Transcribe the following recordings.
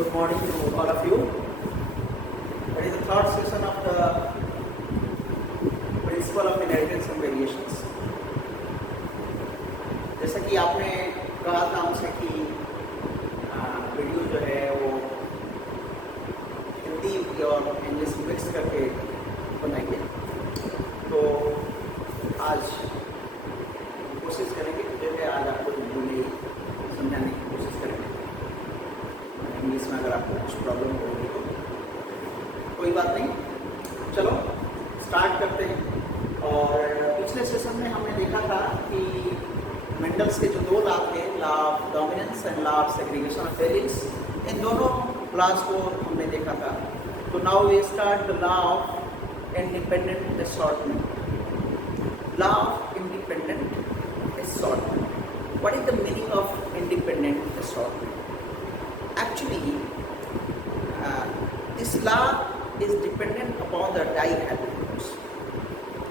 Good morning to all of you. That is the third session of the principle of inheritance and variations. जैसा कि आपने कहा था हमसे कि वीडियो जो है वो हिंदी और इंग्लिश मिक्स करके बनाएंगे, तो आज कोशिश करेंगे कि जो है आज आपको हिंदी में समझाने की कोशिश करेंगे। इंग्लिश में अगर आपको कुछ प्रॉब्लम होगी तो कोई बात नहीं, चलो स्टार्ट करते हैं। और पिछले सेशन में हमने देखा था कि मेंडल्स के जो दो लॉ थे, law of dominance and law of segregation of alleles, इन दोनों लॉज को हमने देखा था। तो now we start the law of independent assortment. Law of independent assortment, what is the meaning of independent assortment? Actually, this law is dependent upon the dihabit cross.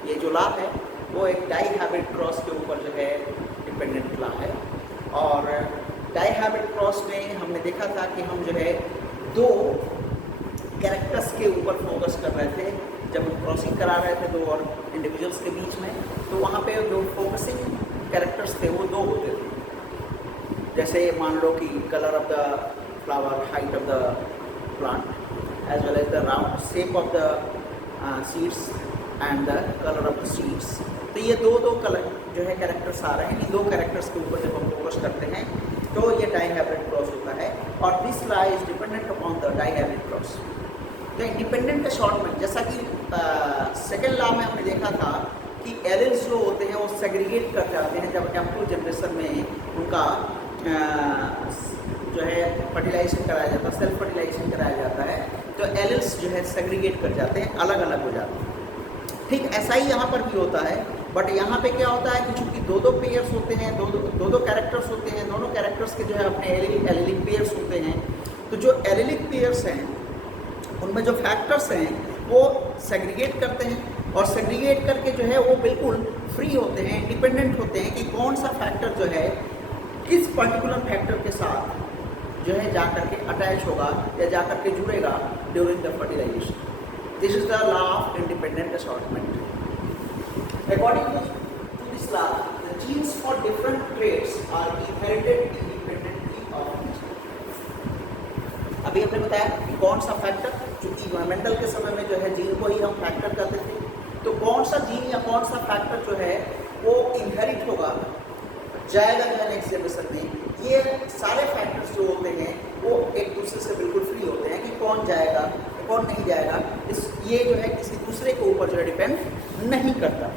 ये जो law है वो एक डाइहैबिट क्रॉस के ऊपर जो है डिपेंडेंट लॉ है। और डाइहैबिट क्रॉस में हमने देखा था कि हम जो है दो कैरेक्टर्स के ऊपर फोकस कर रहे थे जब हम क्रॉसिंग करा रहे थे दो और इंडिविजुअल्स के बीच में। तो वहाँ पे जो फोकसिंग कैरेक्टर्स थे वो दो होते थे, जैसे मान लो कि colour of the flower, height of the plant, as well as the round shape of the seeds and the color of the seeds. तो ये दो कलर जो है कैरेक्टर्स आ रहे हैं। इन दो कैरेक्टर्स के ऊपर जब हम फोकस करते हैं तो ये डाइहैब्रिड क्रॉस होता है, और this law is dependent upon the dihybrid cross. तो इंडिपेंडेंट असॉर्टमेंट, जैसा कि सेकेंड लॉ में हमने देखा था कि एलिल्स जो होते हैं वो सेग्रीगेट कर जाते हैं जब M2 जनरेशन में उनका जो है फर्टिलाइजेशन कराया जाता है, सेल्फ फर्टिलाइजेशन कराया जाता है, तो एलिल्स जो है सेग्रीगेट कर जाते हैं, अलग अलग हो जाते हैं। ठीक ऐसा ही यहाँ पर भी होता है, बट यहाँ पे क्या होता है कि चूँकि दो पेयर्स होते हैं, दो कैरेक्टर्स होते हैं, दोनों कैरेक्टर्स के जो है अपने एलिलिक पेयर्स होते हैं। तो जो एलिलिक पेयर्स हैं उनमें जो फैक्टर्स हैं वो सेग्रीगेट करते हैं, और सेग्रीगेट करके जो है वो बिल्कुल फ्री होते हैं, इंडिपेंडेंट होते हैं कि कौन सा फैक्टर जो है किस पर्टिकुलर फैक्टर के साथ जो है जाकर के अटैच होगा या जाकर के जुड़ेगा during the fertilisation. This is the law of independent assortment. According to this law, the genes for different traits are inherited independently of each other. अभी हमने बताया कि कौन सा फैक्टर, चूंकि मेंडल के समय में जो है जीन को ही हम फैक्टर कहते थे, तो कौन सा जीन या कौन सा फैक्टर जो है वो इनहेरिट होगा, जाएगा जो है नेक्स्ट जनरेशन में। ये सारे फैक्टर्स जो होते हैं वो एक दूसरे से बिल्कुल फ्री होते हैं कि कौन जाएगा कौन नहीं जाएगा, ये जो है किसी दूसरे के ऊपर जो है डिपेंड नहीं करता।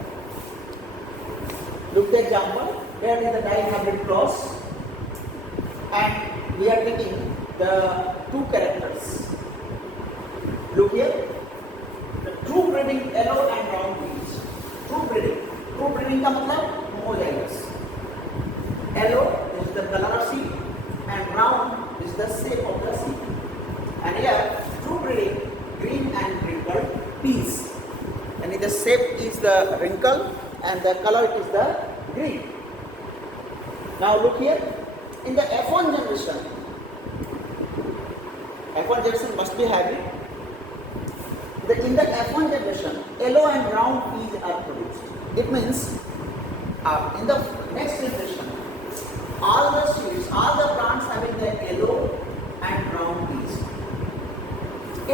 Look the example, here is the dihybrid cross and we are taking the two characters. Look here, the true breeding yellow and brown बीज। ट्रू ब्रीडिंग का मतलब homozygous. Yellow is the color of seed and brown is the shape of the seed. And here true breeding, green and wrinkled peas. And the shape is the wrinkle and the color is the green. Now look here, in the F1 generation must be hybrid. In the F1 generation, yellow and brown peas are produced. It means in the next generation, all the seeds, all the plants having the yellow and brown peas.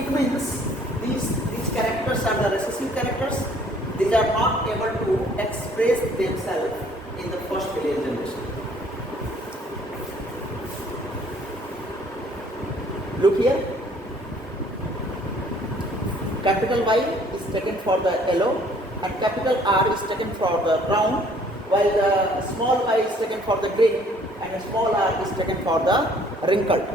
It means these characters are the recessive characters. These are not able to express themselves in the first allele generation. Look here. Capital Y is taken for the yellow and capital R is taken for the brown, while the small y is taken for the green and the small r is taken for the wrinkled.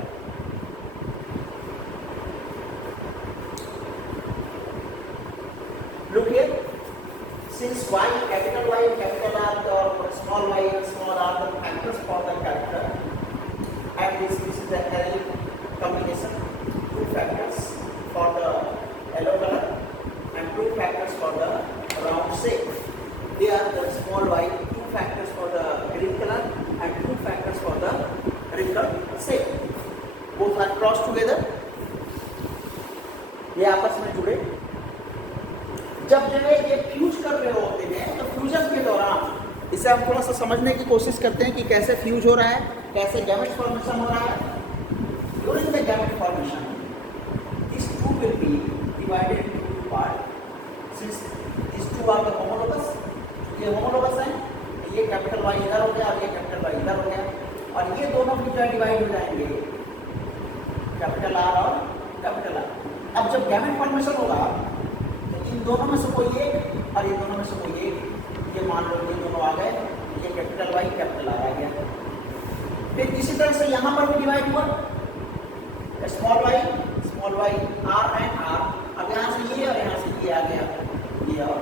Look here, since y, capital Y and capital R, or small y and small r are the factors for the character, and this is the allelic combination, two factors for the yellow color and two factors for the round shape. Here the small y, two factors for the green color and two factors for the wrinkled shape. both are crossed together, ये आपस में जुड़े। जब जो है ये fuse कर रहे होते हैं तो फ्यूजन के दौरान इसे हम थोड़ा सा समझने की कोशिश करते हैं कि कैसे फ्यूज हो रहा है, कैसे गैमेट फॉर्मेशन हो रहा है। During the gamete formation these two will be divided into two parts since these two are the homologous, ये homologous है, ये कैपिटल Y इधर हो गया और ये कैपिटल Y इधर हो गया, और ये दोनों भी जो डिवाइड हो जाएंगे कैपिटल R और कैपिटल R। अब जब गैमेट फॉर्मेशन होगा तो इन दोनों में से कोई एक और इन दोनों में से कोई एक, ये मान लो ये दोनों आ गए, ये कैपिटल Y कैपिटल R आ गया। फिर इसी तरह से यहाँ पर भी डिवाइड हुआ, small y R and R। अब यहाँ से ये और यहाँ से ये आ गया, ये और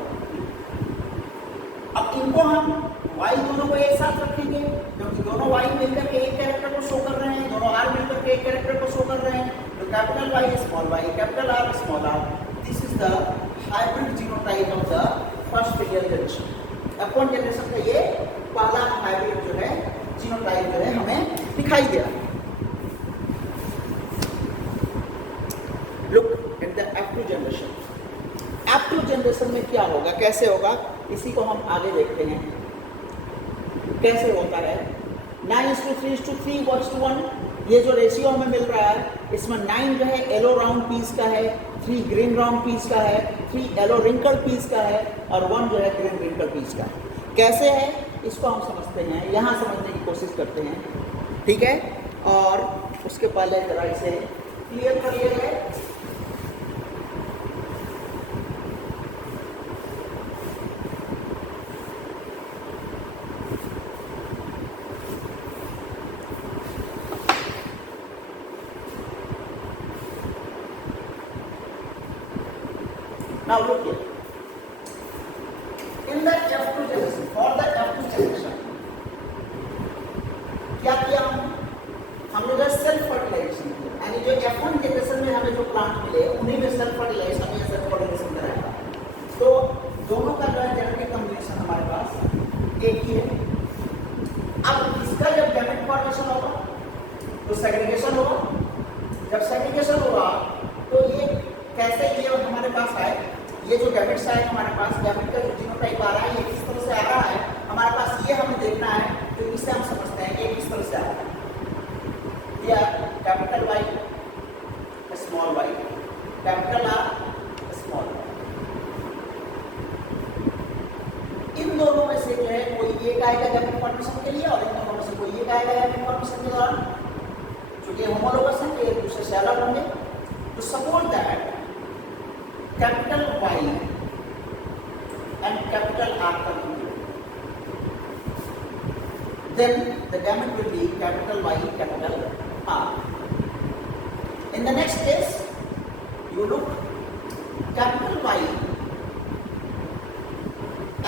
अब इनको हम y दोनों को एक साथ रखेंगे क्योंकि दोनों y मिलकर के एक कैरेक्टर को शो कर रहे हैं, दोनों R मिलकर के एक कैरेक्टर को शो कर रहे हैं। तो capital Y small y, capital R small r, this is the hybrid genotype of the first filial generation. F1 generation का ये पहला हाइब्रिड जो है जीनोटाइप जो है हमें दिखाई दिया। Look at the F2 generation. F2 generation में क्या होगा, कैसे होगा, इसी को हम आगे देखते हैं कैसे होता है। 9:3:3:1, ये जो रेशियो हमें मिल रहा है इसमें 9 जो है येलो राउंड पीस का है, 3 ग्रीन राउंड पीस का है, 3 येलो रिंकल पीस का है और 1 जो है ग्रीन रिंकल पीस का है। कैसे है इसको हम समझते हैं, यहाँ समझने की कोशिश करते हैं, ठीक है। और उसके पहले जरा इसे क्लियर कर लिया जाए। Now look here. In the F2 generation, for the F2 generation, क्या किया हम लोग सेल्फ फर्टिलाइजेशन किया, यानी जो F1 जनरेशन में हमें जो प्लांट मिले उन्हीं में सेल्फ फर्टिलाइजेशन या सेल्फ पॉलिनेशन कराया। तो दोनों का जो जेनेटिक कॉम्बिनेशन हमारे पास एक ही है। अब इसका जब गैमेट फॉर्मेशन होगा तो सेग्रीगेशन होगा। जब सेग्रीगेशन होगा तो ये कैसे ये हमारे पास आए, ये जो गैमेट्स आए हमारे पास, गैमेट का जो जीनोटाइप आ रहा है ये किस तरह से आ रहा है हमारे पास, ये हमें देखना है। तो इससे हम समझते हैं कि किस तरह से आ रहा है। या capital Y small y, capital R small y, इन दोनों में से जो है कोई एक आएगा गैमेट फॉर्मेशन के लिए और इन दोनों में से कोई एक आएगा गैमेट फॉर्मेशन के दौरान, क्योंकि होमोलोगस है एक दूसरे से अलग होंगे। तो suppose that capital Y and capital R come together, then the gamete will be capital Y, capital R. In the next case, you look, capital Y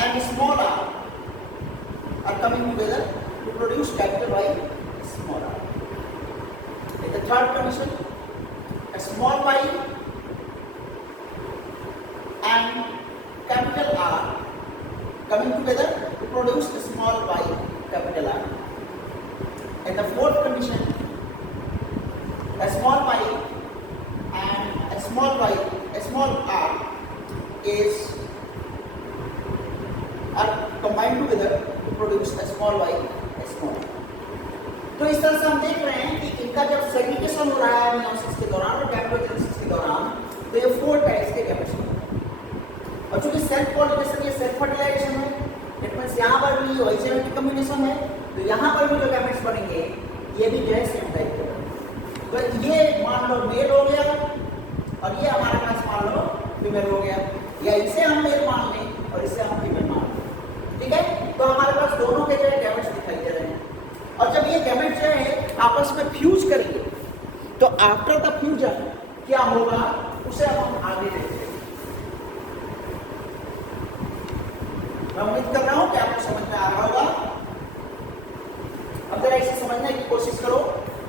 and small r are coming together to produce capital Y, small r. In the third condition, a small y and capital R coming together to produce a small y, capital R. In the fourth condition, a small y and a small r are combined together to produce a small y, a small r. तो इस तरह से हम देख रहे हैं कि इनका जब सेग्रीगेशन हो रहा है मेयोसिस के दौरान और गैमेटोजेनेसिस के दौरान, तो ये 4 टाइप्स के गैमेट्स होते हैं। और चूंकि सेल्फ पॉलिनेशन, ये सेल्फ फर्टिलाइजेशन है, इट मींस यहाँ पर भी वही जेनेटिक कॉम्बिनेशन है, तो यहाँ पर भी जो गैमेट्स बनेंगे ये भी जो है सेम टाइप के बनेंगे। तो ये मान लो मेल हो गया और ये हमारे पास मान लो फीमेल हो गया, या इसे हम मेल मान लें और इसे हम फीमेल मान लें, ठीक है। तो हमारे पास दोनों के जो है गैमेट्स दिखाई दे रहे हैं। और जब ये गैमेट्स जो है आपस में फ्यूज करेंगे तो आफ्टर द फ्यूजन क्या होगा उसे हम आगे देखते हैं। मैं उम्मीद कर रहा हूं कि आपको समझ में आ रहा होगा। अब जरा इसे समझने की कोशिश करो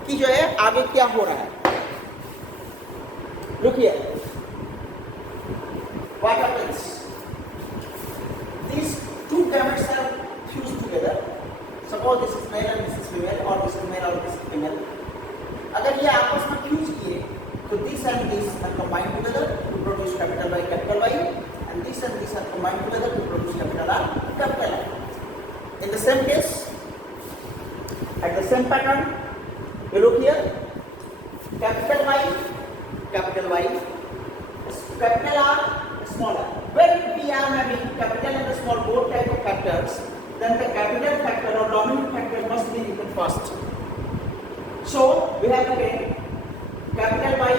कि जो है आगे क्या हो रहा है। रुकिए, what happens? These two gametes are fused together. Suppose this is male and this is female, or this is male or this is female. अगर ये आपस में this are combined together to produce capital Y, and this are combined together to produce capital R, capital I. In the same case, at the same pattern, you look here, capital Y, capital R, small r. When we are having capital and small both type of factors, then the capital factor or dominant factor must be written first. So we have again capital Y,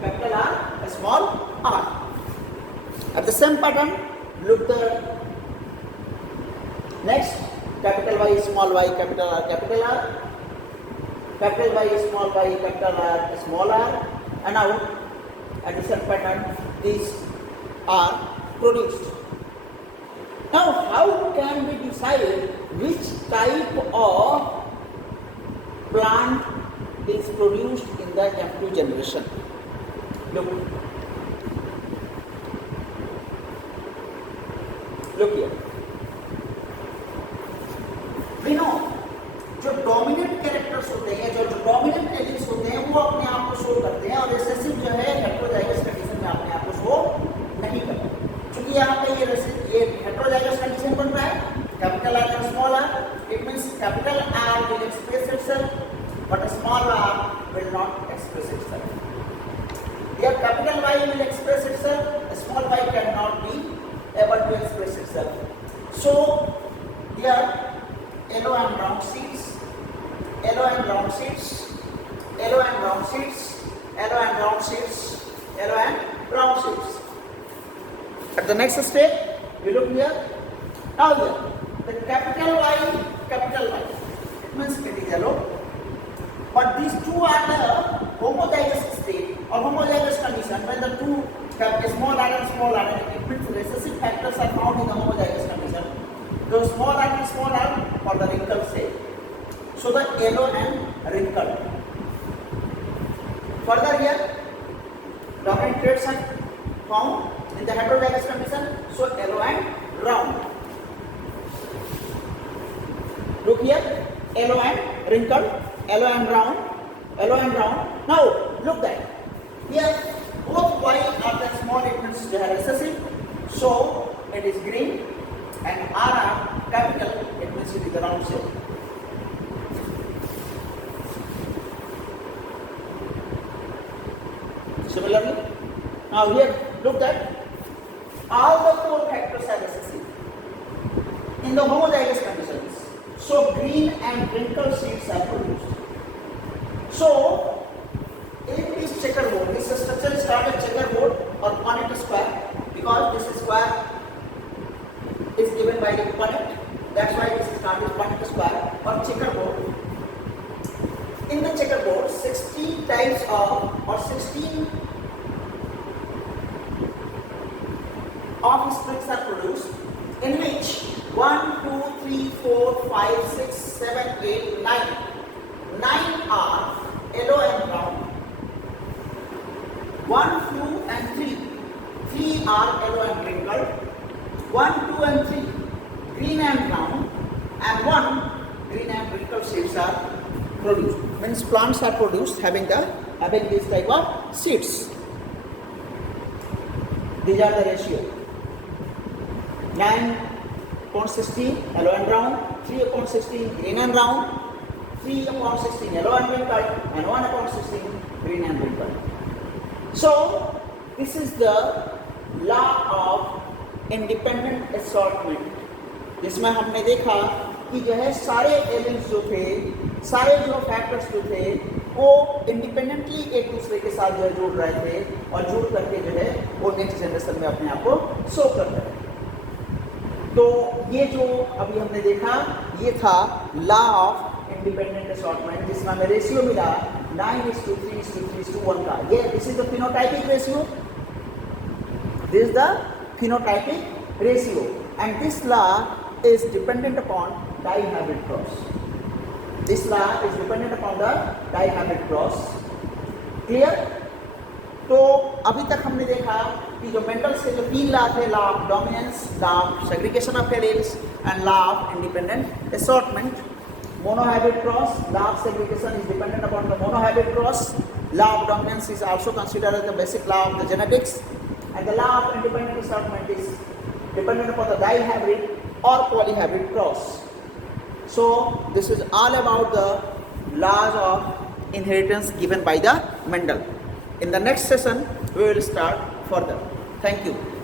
capital R, a small r. At the same pattern, look the next, capital Y, small y, capital R, capital Y, small y, capital R, small r, and now at the same pattern, these are produced. Now, how can we decide which type of plant is produced in the F2 generation? Look here. We know जो dominant characters होते हैं, जो dominant elements होते हैं, वो अपने आप को शो करते हैं और रिसेसिव जो है हेटेरोजाइगस कंडीशन में अपने आप को शो नहीं करते. क्योंकि यहाँ पे ये हेटेरोजाइगस कंडीशन बन रहा है, कैपिटल आर और small R, it means capital R will express itself but small R will not express itself. Here capital Y will express itself, small y cannot be able to express itself. So here yellow and brown seeds, yellow and brown seeds, yellow and brown seeds, yellow and brown seeds, yellow and brown seeds. At the next step, you look here. Now here, the capital Y, it means it is yellow. But these two are the homozygous state or homozygous condition. When the two small r and small r, it means recessive factors are found in the homozygous condition. Those small r and small r for the wrinkle state. So the yellow and wrinkle. Further here, dominant traits are found in the heterozygous condition. So yellow and round. Look here, yellow and wrinkle, yellow and round, yellow and round. Now look that here both y are the small, it means they are recessive. So it is green, and r are capital, it means it is the round shape. Similarly, now here look that all the four factors are recessive in the homozygous conditions. So green and wrinkle seeds are produced. So in this checkerboard, this structure is called a checkerboard or Punnett square because this square is given by the Punnett. That's why this is called a Punnett square or checkerboard. In the checkerboard, 16 types of or 16 of splits are produced, in which 1, 2, 3, 4, 5, 6, 7, 8, 9. 9 are yellow and brown. 1, 2 and 3. 3 are yellow and wrinkled. 1, 2 and 3 green and brown, and 1 green and wrinkled seeds are produced. Means plants are produced having this type of seeds. These are the ratio. 9/16 yellow and brown, 3/16 green and brown, 3/16 yellow and wrinkled, and 1/16 green and wrinkled. So this is the law of independent assortment, जिसमें हमने देखा कि जो है सारे elements जो थे, सारे जो फैक्टर्स जो थे, वो इंडिपेंडेंटली एक दूसरे के साथ जो है जुड़ रहे थे और जुड़ करके जो है वो नेक्स्ट जनरेशन में अपने आप को शो कर रहे थे. तो ये जो अभी हमने देखा, ये था लॉ ऑफ इंडिपेंडेंट असॉर्टमेंट, जिसमें हमें रेशियो मिला 9:3:3:1 का. ये this is the phenotypic ratio, this is the phenotypic ratio, and this law is dependent upon dihabit cross. This law is dependent upon the dihabit cross. Clear? तो अभी तक हमने देखा कि जो मेंटल्स के जो 3 लॉ थे, law of dominance, law of segregation of alleles and law of independent assortment. Monohybrid cross, law of segregation is dependent upon the monohybrid cross. Law of dominance is also considered as the basic law of the genetics, and the law of independent assortment is dependent upon the dihybrid or polyhybrid cross. So this is all about the laws of inheritance given by the Mendel. In the next session we will start further. Thank you.